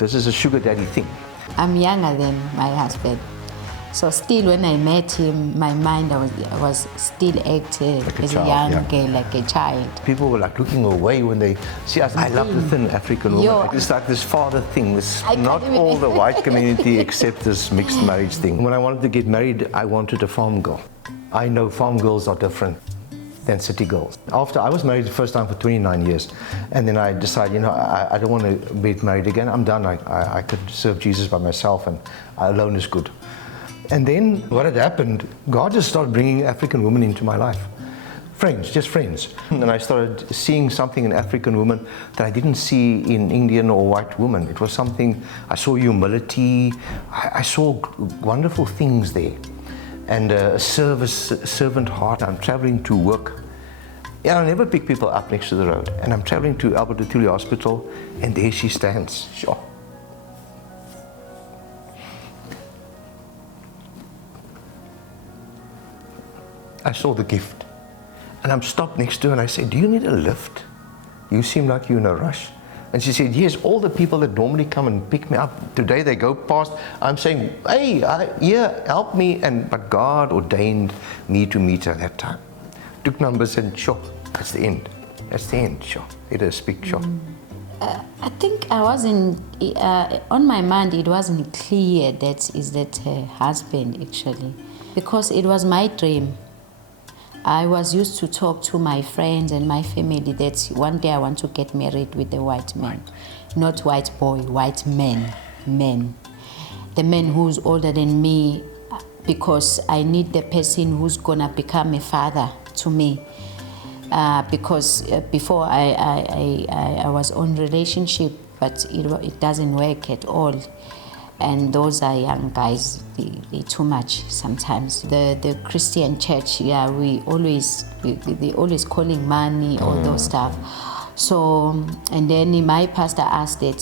This is a sugar daddy thing. I'm younger than my husband. So still when I met him, my mind was still active Like a as child, a young yeah. girl, like a child. People were like looking away when they see us. I love the thin African woman. Yo. It's like this father thing. This, I can't not even- all the white community accept this mixed marriage thing. When I wanted to get married, I wanted a farm girl. I know farm girls are different than city girls. After I was married the first time for 29 years, and then I decided, you know, I don't want to be married again. I'm done. I could serve Jesus by myself, and alone is good. And then what had happened, God just started bringing African women into my life. Friends, just friends. And I started seeing something in African women that I didn't see in Indian or white women. It was something, I saw humility, I saw wonderful things there. And a servant heart. I'm traveling to work. Yeah, I never pick people up next to the road. And I'm traveling to Albert Lutuli Hospital, and there she stands. Sure. I saw the gift, and I'm stopped next to her and I said, do you need a lift? You seem like you're in a rush. And she said, yes, all the people that normally come and pick me up, today they go past. I'm saying, hey, yeah, help me. But God ordained me to meet her that time. Took numbers and sure, that's the end. That's the end, sure. It is big, sure. I think I wasn't, on my mind it wasn't clear that is that her husband actually, because it was my dream. I was used to talk to my friends and my family that one day I want to get married with a white man. Not white boy, white man. The man who's older than me, because I need the person who's gonna become a father to me. Because before I was on relationship, but it doesn't work at all. And those are young guys, they too much sometimes. The Christian church, yeah, they always calling money, all those stuff. So, and then my pastor asked that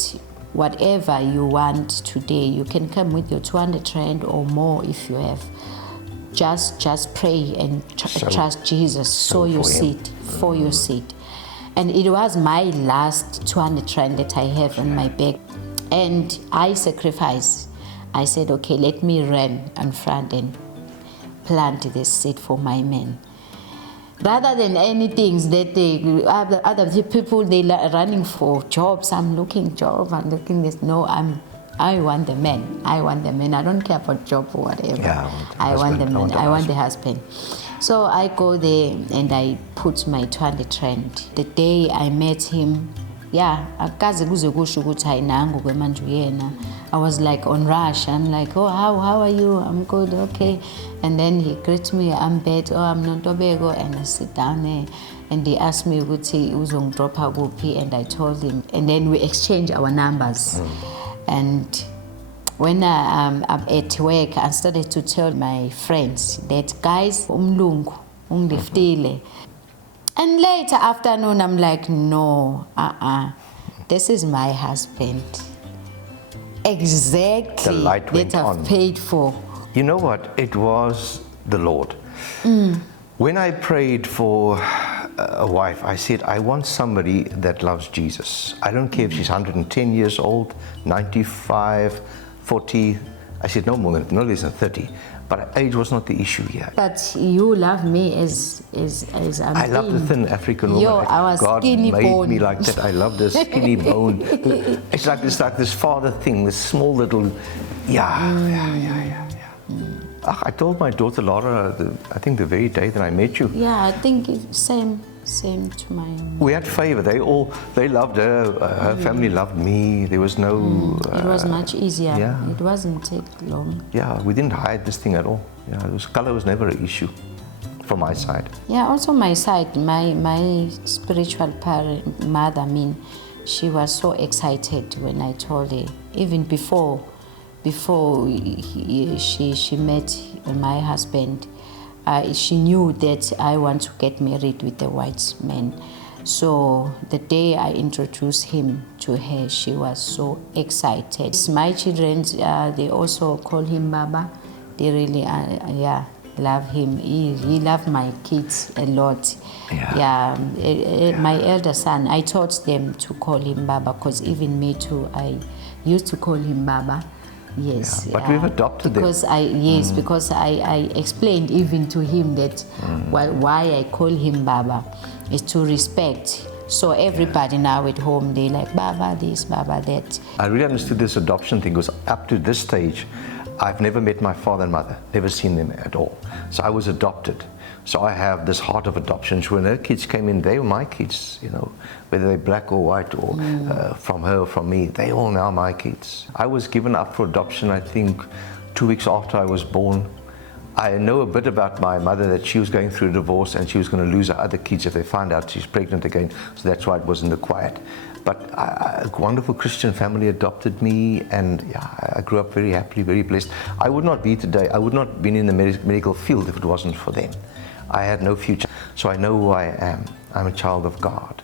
whatever you want today, you can come with your 200 rand or more if you have. Just pray and trust Jesus, sow your seed, for your seed. And it was my last 200 rand that I have on my back. And I sacrificed. I said, okay, let me run in front and plant this seed for my men. Rather than anything that other people, they are running for jobs. I'm looking job, I'm looking this. No, I want the man. I want the man. I don't care about job or whatever. Yeah, I want the man. I want the husband. So I go there and I put my 200 rand. The day I met him, yeah, I was like on rush. I'm like, oh, how are you? I'm good, okay. And then he greets me, I'm bad, oh, I'm Nontobeko, and I sit down there. And he asked me, and I told him. And then we exchange our numbers. And when I'm at work, I started to tell my friends that, guys, umlungu, ungiftile. And later afternoon, I'm like, no, this is my husband. Exactly, The light went that I've on. paid for. You know what? It was the Lord. When I prayed for a wife, I said, I want somebody that loves Jesus. I don't care if she's 110 years old, 95, 40. I said, no less than 30. But age was not the issue here. But you love me as I love the thin African woman. Yo, I was God skinny made bone. me like that. I love this skinny bone. It's like this father thing, this small little, yeah. I told my daughter Laura, I think the very day that I met you. Yeah, I think it's same to mine. We had favor. They loved her. Her family loved me. There was no. It was much easier. yeah. It wasn't take long. Yeah, we didn't hide this thing at all. Yeah, color was never an issue from my side. Yeah, also my side, my spiritual mother, she was so excited when I told her, even before she met my husband, she knew that I want to get married with a white man. So the day I introduced him to her, she was so excited. My children, they also call him Baba. They really, love him. He loved my kids a lot. My elder son, I taught them to call him Baba, because even me too, used to call him Baba. Yes, Yeah, but we've adopted them. Because I explained even to him that why I call him Baba is to respect. So everybody now at home, they like Baba this, Baba that. I really understood this adoption thing because up to this stage, I've never met my father and mother, never seen them at all. So I was adopted. So I have this heart of adoption. So when her kids came in, they were my kids, you know, whether they're black or white or from her or from me, they all now my kids. I was given up for adoption, I think, 2 weeks after I was born. I know a bit about my mother, that she was going through a divorce and she was going to lose her other kids if they find out she's pregnant again. So that's why it was in the quiet. But a wonderful Christian family adopted me, and yeah, I grew up very happily, very blessed. I would not be today, I would not have been in the medical field if it wasn't for them. I had no future, so I know who I am. I'm a child of God.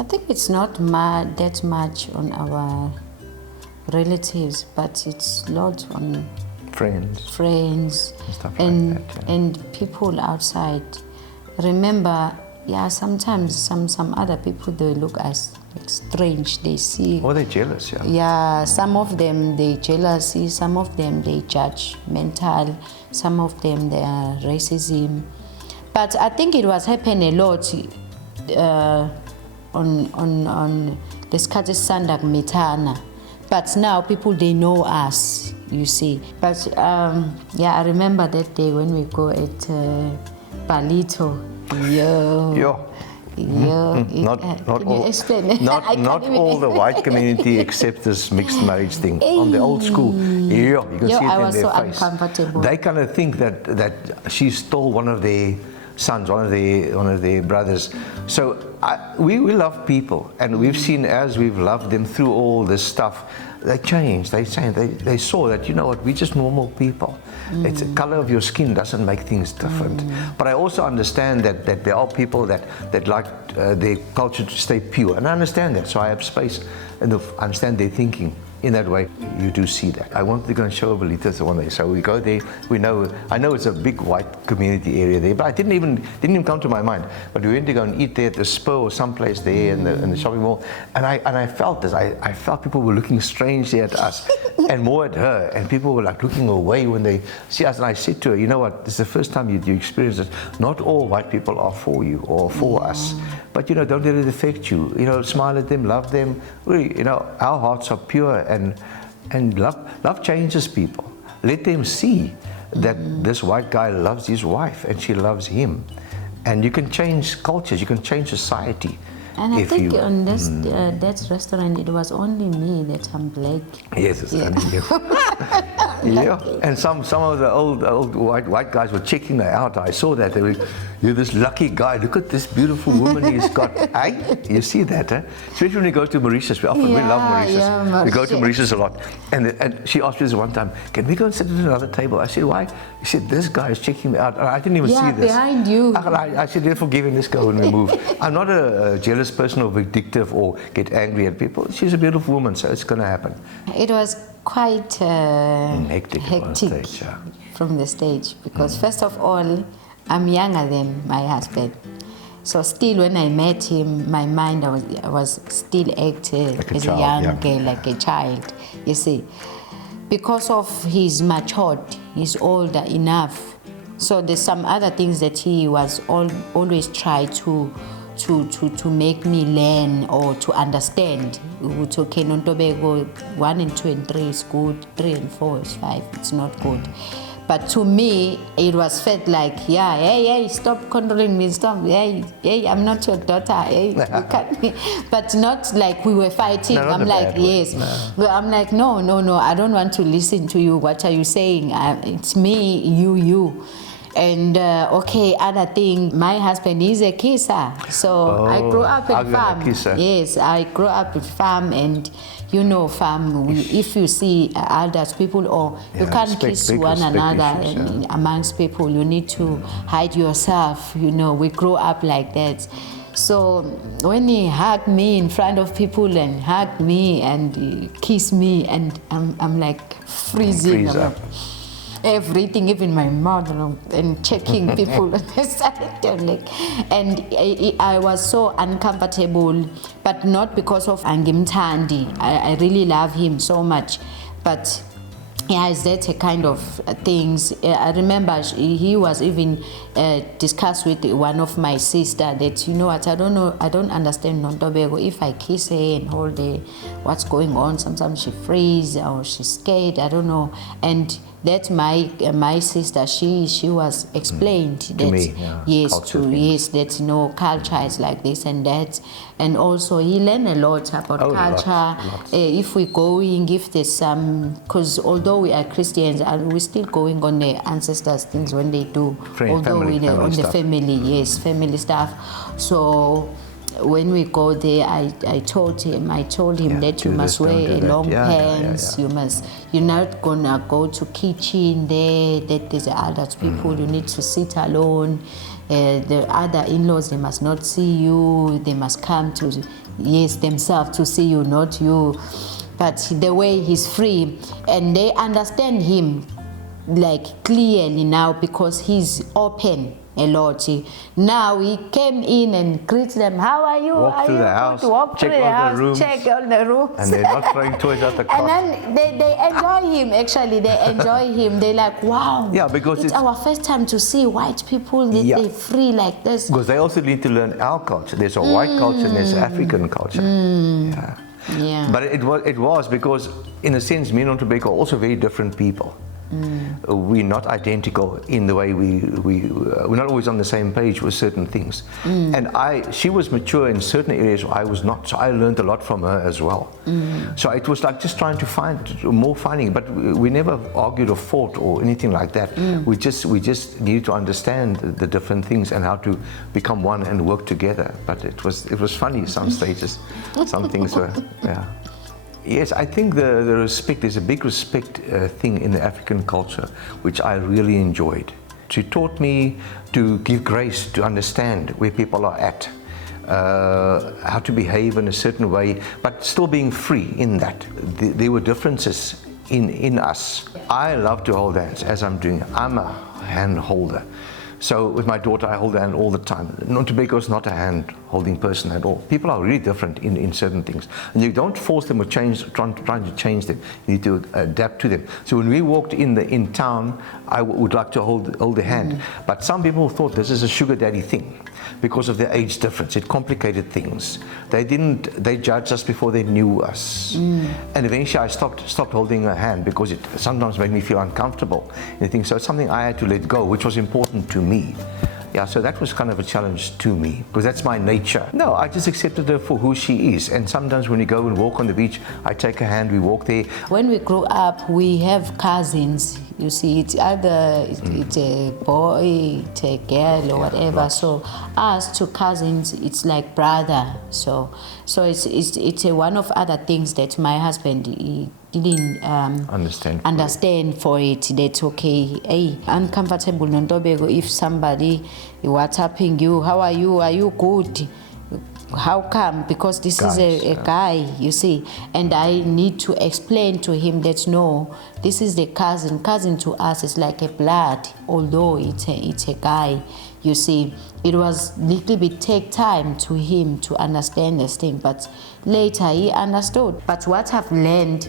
I think it's not that much on our relatives, but it's a lot on friends and stuff and, like that, yeah. and people outside. Remember, yeah, sometimes some other people, they look as like strange. They see. Or they're jealous, yeah. Yeah, some of them they jealousy, some of them they judgmental, some of them they are racism. But I think it was happening a lot on the Scottish Sandak Metana. But now people, they know us, you see. But yeah, I remember that day when we go at Palito. Can you explain? Not all the white community accept this mixed marriage thing. On the old school, you can see it I in was their so face. uncomfortable. They kind of think that she stole one of their sons, one of their brothers. So we love people, and we've seen, as we've loved them through all this stuff, they changed. They saw that, you know what, we're just normal people. It's the color of your skin doesn't make things different. But I also understand that there are people that like their culture to stay pure, and I understand that. So I have space and understand their thinking. In that way, you do see that. I wanted to go and show Belitas one day, so we go there. I know it's a big white community area there, but I didn't even come to my mind. But we went to go and eat there at the Spur or someplace there in the shopping mall, and I felt this. I felt people were looking strangely at us, and more at her, and people were like looking away when they see us. And I said to her, you know what? This is the first time you experience this. Not all white people are for you or for us, but you know, don't let it affect you. You know, smile at them, love them. Really, you know, our hearts are pure. And love changes people. Let them see that this white guy loves his wife and she loves him. And you can change cultures, you can change society. And I think on this that restaurant, it was only me that I'm black. Yes, it's only you. Yeah, and some of the old white guys were checking her out. I saw that. They were, you're this lucky guy. Look at this beautiful woman he's got. Hey, you see that, eh? Especially when we go to Mauritius. We love Mauritius. Yeah, we go to Mauritius a lot. And she asked me this one time, can we go and sit at another table? I said, why? She said, this guy is checking me out. I didn't even see this. Behind you. I said, therefore, give him this go when we move. I'm not a jealous person or vindictive or get angry at people. She's a beautiful woman, so it's going to happen. It was quite hectic stage, yeah. From the stage, because first of all, I'm younger than my husband. So still, when I met him, my mind, I was still acting like as a young girl, like a child, you see. Because of his matured, he's older enough. So there's some other things that he was always try to make me learn or to understand. Okay, Nontobeko 1 and 2 and 3 is good, 3 and 4 is 5, it's not good. But to me, it was felt like, yeah, hey, stop controlling me, stop, hey, I'm not your daughter, hey, you can't be. But not like we were fighting. No, I'm like, yes. No. I'm like, no, I don't want to listen to you. What are you saying? It's me, you. And okay, other thing, my husband is a kisser, so I grew up in farm. Yes, I grew up in farm, and you know, farm. If you see elders, people, or you can't kiss one another amongst people. You need to hide yourself. You know, we grew up like that. So when he hugged me in front of people and hugged me and kissed me, and I'm like freezing. everything, even my mouth, and checking people on the side. And I was so uncomfortable, but not because of Angimtandi. I really love him so much, but yeah, is that a kind of things? I remember he was even discussed with one of my sister that, you know what, I don't understand Nontobeko. If I kiss her and hold her, what's going on? Sometimes she freezes or she's scared, I don't know. And that my sister, she was explained that to me, yes, that culture is like this and that, and also he learned a lot about culture. Lots. If we're going, if there's some, because although we are Christians, we're still going on the ancestors' things when they do, family family stuff. So when we go there, I told him that you must wear long pants. You're not gonna go to kitchen there. That there's other people. You need to sit alone. The other in-laws, they must not see you. They must come to themselves to see you, not you. But the way he's free, and they understand him like clearly now because he's open a lot. Now he came in and greeted them. How are you? Walk through the house, check all the rooms. And they're not throwing toys at the car. And then they enjoy him, actually. They enjoy him. They're like, wow. Yeah, because it's our first time to see white people. They're free like this. Because they also need to learn our culture. There's a white culture and there's African culture. Yeah. But it was because, in a sense, me and Nontobeko are also very different people. We're not identical in the way we're not always on the same page with certain things. And she was mature in certain areas I was not, so I learned a lot from her as well. So it was like just trying to find more finding, but we never argued or fought or anything like that. We just needed to understand the different things and how to become one and work together. But it was funny some stages. Some things were, Yes, I think the respect, there's a big respect thing in the African culture, which I really enjoyed. She taught me to give grace, to understand where people are at, how to behave in a certain way, but still being free in that. There were differences in us. I love to hold hands, as I'm doing. I'm a hand holder. So with my daughter, I hold her hand all the time. Nontobeko is not a hand-holding person at all. People are really different in certain things. And you don't force them or trying to change them. You need to adapt to them. So when we walked in town, I would like to hold their hand. But some people thought this is a sugar daddy thing because of their age difference. It complicated things. They judged us before they knew us. And eventually I stopped holding her hand because it sometimes made me feel uncomfortable. So it's something I had to let go, which was important to me. Yeah, so that was kind of a challenge to me because that's my nature. No, I just accepted her for who she is. And sometimes when we go and walk on the beach, I take her hand, we walk there. When we grew up, we have cousins. You see, it's either it's a boy, it's a girl, or whatever. Lots. So us two cousins, it's like brother. So it's one of other things that my husband didn't understand for it. That's okay. Hey, uncomfortable Nontobeko if somebody WhatsApping you, how are you? Are you good? How come? Because this is a guy, you see, and I need to explain to him that no, this is the cousin. Cousin to us is like a blood, although it's a guy. You see, it was little bit take time to him to understand this thing, but later he understood. But what I've learned,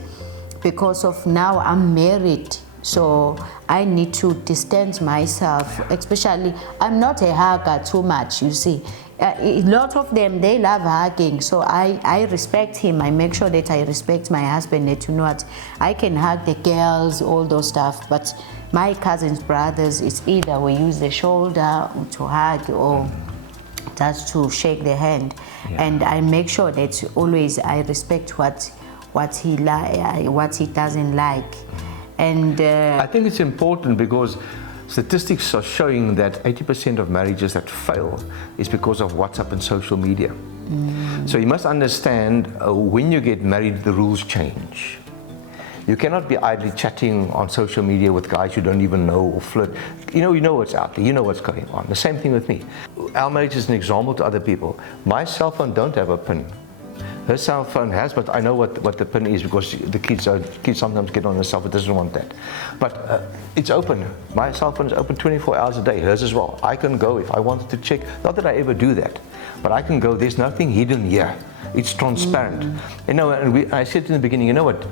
because of now I'm married, so I need to distance myself, especially I'm not a hugger too much, you see. A lot of them, they love hugging, so I respect him. I make sure that I respect my husband, that you know what, I can hug the girls, all those stuff, but my cousins, brothers, it's either we use the shoulder to hug or just to shake the hand. And I make sure that always I respect what he doesn't like. And I think it's important because statistics are showing that 80% of marriages that fail is because of WhatsApp and social media. So you must understand when you get married, the rules change. You cannot be idly chatting on social media with guys you don't even know or flirt. You know what's out there, you know what's going on. The same thing with me. Our marriage is an example to other people. My cell phone don't have a PIN. Her cell phone has, but I know what the pin is because the kids sometimes get on the cell phone. Doesn't want that. But it's open. My cell phone is open 24 hours a day. Hers as well. I can go if I wanted to check. Not that I ever do that, but I can go. There's nothing hidden here. It's transparent. You know, and I said in the beginning, you know what?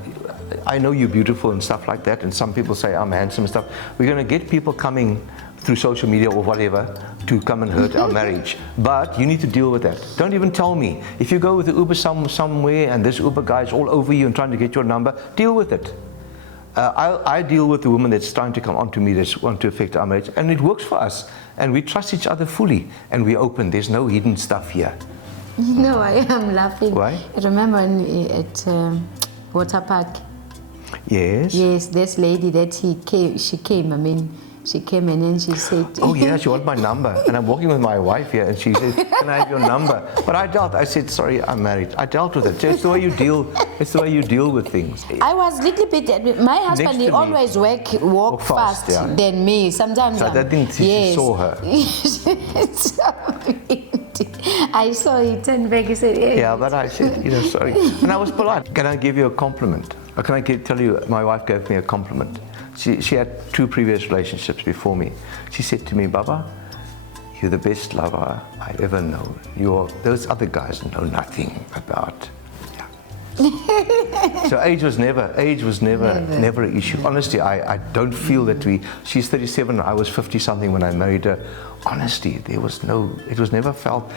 I know you're beautiful and stuff like that, and some people say I'm handsome and stuff. We're going to get people coming through social media or whatever to come and hurt our marriage. But you need to deal with that. Don't even tell me. If you go with the Uber somewhere and this Uber guy is all over you and trying to get your number, deal with it. I deal with the woman that's trying to come onto me that's want to affect our marriage, and it works for us. And we trust each other fully, and we're open. There's no hidden stuff here. No, I am laughing. Why? I remember at Water Park. Yes. Yes, this lady that she came and then she said, oh yeah, she wants my number. And I'm walking with my wife here and she said, can I have your number? But I said, sorry, I'm married. I dealt with it. It's the way you deal with things. I was a little bit, my husband, he always walk fast than me. Sometimes so I think she saw her. I saw he turned back, he said, hey. Yeah, but I said, sorry. And I was polite. Can I give you a compliment? Or can I tell you, my wife gave me a compliment. She had 2 previous relationships before me. She said to me, Baba, you're the best lover I ever know. Those other guys know nothing about. Yeah. So age was never an issue. Honestly, I don't feel that she's 37, I was 50 something when I married her. Honestly, it was never felt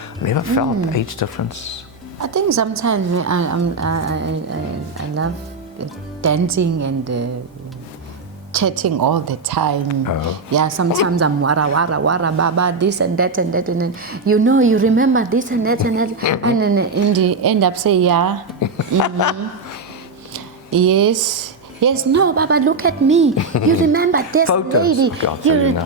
age difference. I think sometimes I love dancing and chatting all the time. Oh. Yeah, sometimes I'm wara baba, this and that and that, and then you remember this and that and that, and then in the end up say yeah, yes, no, Baba, look at me. You remember this photos. lady?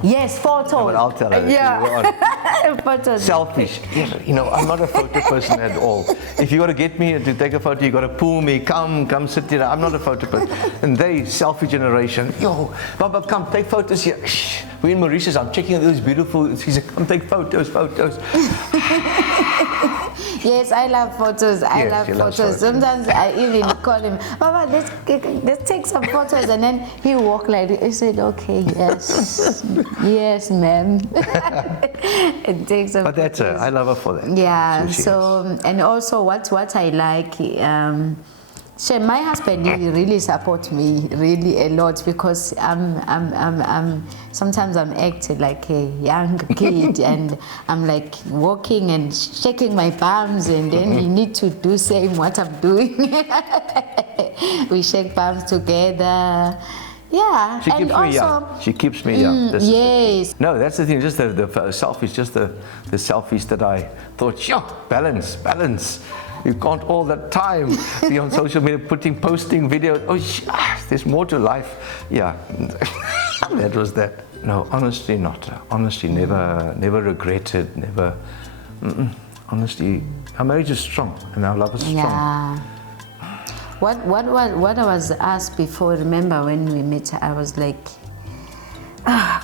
Yes, photos. No, but I'll tell her. Yeah, photos. Selfish. Yes, I'm not a photo person at all. If you got to get me to take a photo, you got to pull me. Come sit here. I'm not a photo person. And they, selfie generation. Yo, Baba, come take photos here. Shh. We're in Mauritius. I'm checking those beautiful. He said, come take photos. Yes, I love photos. I love photos. Sometimes I even call him, Baba, let's take some photos, and then he walk like this. I said, okay, yes, yes, ma'am. And take some. But that's her. I love her for that. Yeah. So and also what I like. My husband really supports me really a lot because sometimes I'm acting like a young kid and I'm like walking and shaking my palms, and then he need to do same what I'm doing. We shake palms together. Yeah, she keeps me young. She keeps me young. Yes. No, that's the thing. Just the selfies. Just the selfies that I thought. Sure, balance. You can't all the time be on social media posting videos. Oh, there's more to life. Yeah, that was that. No, honestly not. Honestly, never regretted. Never. Honestly, our marriage is strong and our love is strong. Yeah. What I was asked before, remember when we met, I was like,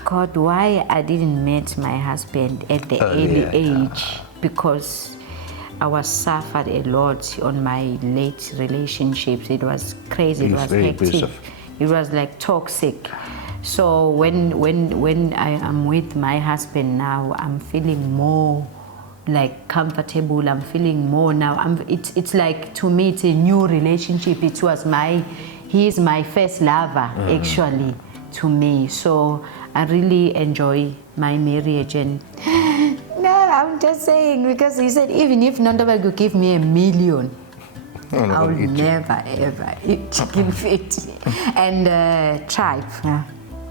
God, why I didn't meet my husband at the early age? Because I was suffered a lot on my late relationships. It was crazy. It was hectic. Abusive. It was like toxic. So when I am with my husband now, I'm feeling more like comfortable. I'm feeling more now. It's like, to me, it's a new relationship. He's my first lover, actually, to me. So I really enjoy my marriage. And no, I'm just saying, because he said, even if Nontobeko give me $1 million, I'll never ever eat chicken feet and tripe.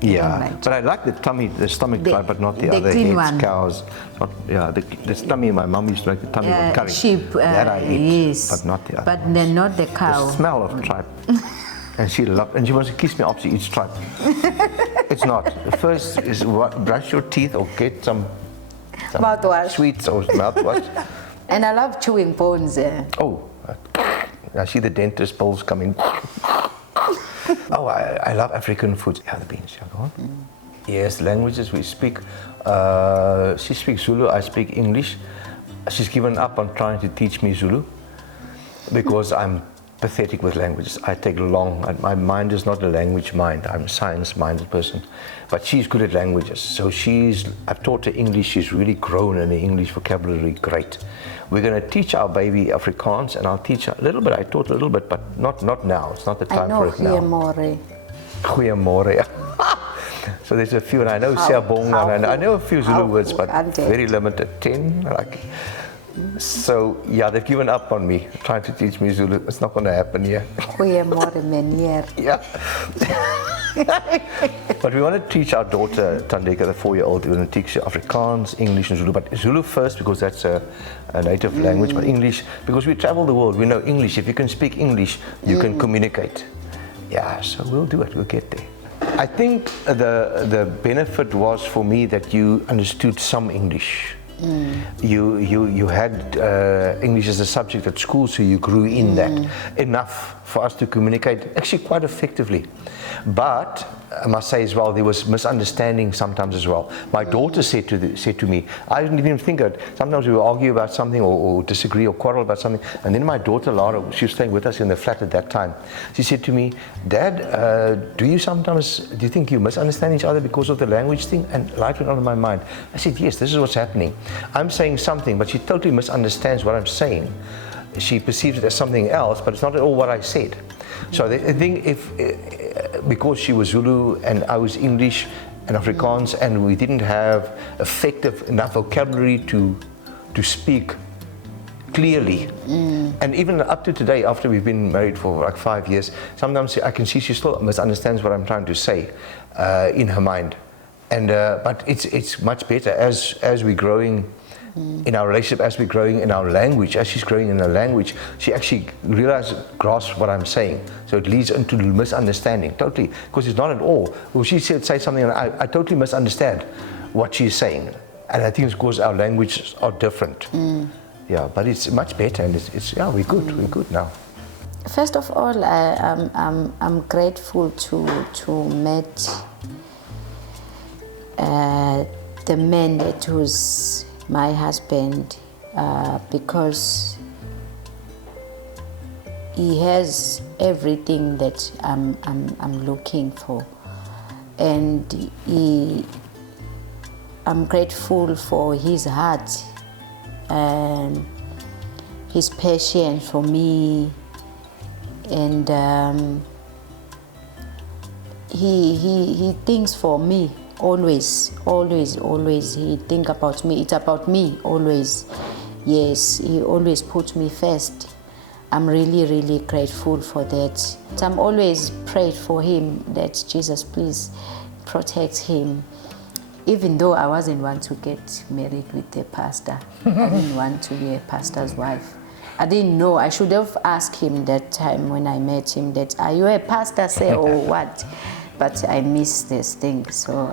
Yeah, but I like the stomach tripe, but not the other heads, one. Cows. Not, the stomach. My mom used to make the tummy with curry. Sheep. That I eat, yes, but not the other. But then not the cow. The smell of tripe. And she wants to kiss me after she eats tripe. It's not. The first is brush your teeth or get some mouthwash. Sweets or mouthwash. And I love chewing bones. Oh, I see the dentist balls coming. Oh, I love African food. Yeah, the beans. Yeah, go on. Yes, languages we speak. She speaks Zulu, I speak English. She's given up on trying to teach me Zulu. because I'm pathetic with languages. I take long, my mind is not a language mind, I'm a science-minded person. But she's good at languages. So I've taught her English, she's really grown in the English vocabulary, great. We're going to teach our baby Afrikaans, and I'll teach her a little bit. I taught a little bit, but not now. It's not the time for it now. Goeiemorgen. Goeiemorgen. So there's a few, and I know Siyabonga, and I know a few Zulu words, but very limited, 10. Like. So yeah, they've given up on me, trying to teach me Zulu. It's not going to happen here. Goeiemorgen, meneer. Yeah. But we want to teach our daughter, Tandeka, the 4-year-old, we're going to teach her Afrikaans, English and Zulu. But Zulu first, because that's a native language, but English, because we travel the world, we know English. If you can speak English, you can communicate. Yeah, so we'll do it, we'll get there. I think the benefit was for me that you understood some English. You had English as a subject at school, so you grew in that enough for us to communicate actually quite effectively. But I must say as well, there was misunderstanding sometimes as well. My daughter said to me, I didn't even think of it. Sometimes we would argue about something or disagree or quarrel about something, and then my daughter Laura, she was staying with us in the flat at that time. She said to me, Dad, do you think you misunderstand each other because of the language thing? And light went on in my mind. I said, yes, this is what's happening. I'm saying something, but she totally misunderstands what I'm saying. She perceives it as something else, but it's not at all what I said. So I think because she was Zulu and I was English and Afrikaans, and we didn't have effective enough vocabulary to speak clearly. And even up to today, after we've been married for like 5 years, sometimes I can see she still misunderstands what I'm trying to say in her mind. And but it's much better as we're growing in our relationship, as we're growing in our language, as she's growing in her language, she actually grasps what I'm saying. So it leads into misunderstanding, totally, because it's not at all. Well, she say something and I totally misunderstand what she's saying. And I think it's because our languages are different. Yeah, but it's much better, and we're good now. First of all, I'm grateful to meet the man that was my husband, because he has everything that I'm looking for, and I'm grateful for his heart and his patience for me, and he thinks for me. Always he think about me. It's about me always. Yes, he always puts me first. I'm really grateful for that. I'm always prayed for him that Jesus, please protect him. Even though I wasn't want to get married with a pastor, I didn't want to be a pastor's wife. I didn't know. I should have asked him that time when I met him that, are you a pastor, say, or what? But I miss this thing, so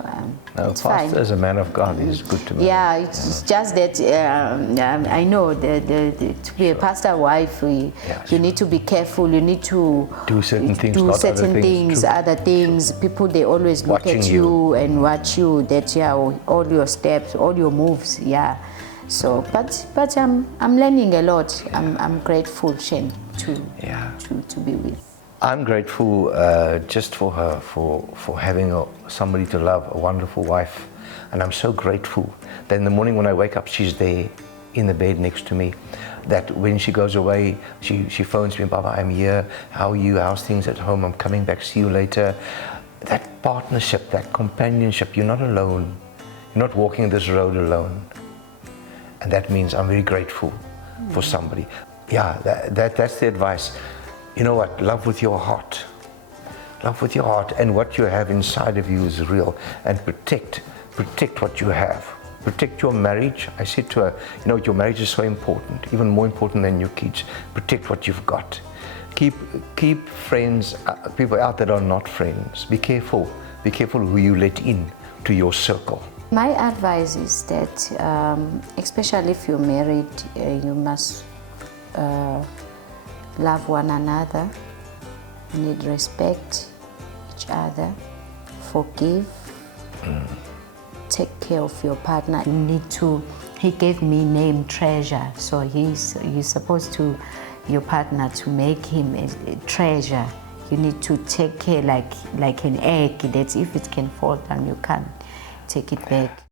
it's fine. Pastor is a man of God. He's good to me. Yeah, it's just that I know to be a pastor wife, you need to be careful. You need to do certain things, other things. People, they always look at you and watch you. That all your steps, all your moves. Yeah. So, but I'm learning a lot. I'm grateful, Shane, to be with. I'm grateful just for her, for having somebody to love, a wonderful wife. And I'm so grateful that in the morning when I wake up, she's there in the bed next to me. That when she goes away, she phones me, Baba, I'm here, how are you, how's things at home, I'm coming back, see you later. That partnership, that companionship, you're not alone. You're not walking this road alone. And that means I'm very grateful for somebody. Yeah, that's the advice. You know what? Love with your heart. Love with your heart, and what you have inside of you is real. And protect what you have. Protect your marriage. I said to her, your marriage is so important, even more important than your kids. Protect what you've got. Keep friends, people out that are not friends. Be careful. Be careful who you let in to your circle. My advice is that, especially if you're married, you must love one another. You need respect each other, forgive, take care of your partner. You need to. He gave me name Treasure, so you're supposed to your partner to make him a treasure. You need to take care like an egg that if it can fall down, you can't take it back.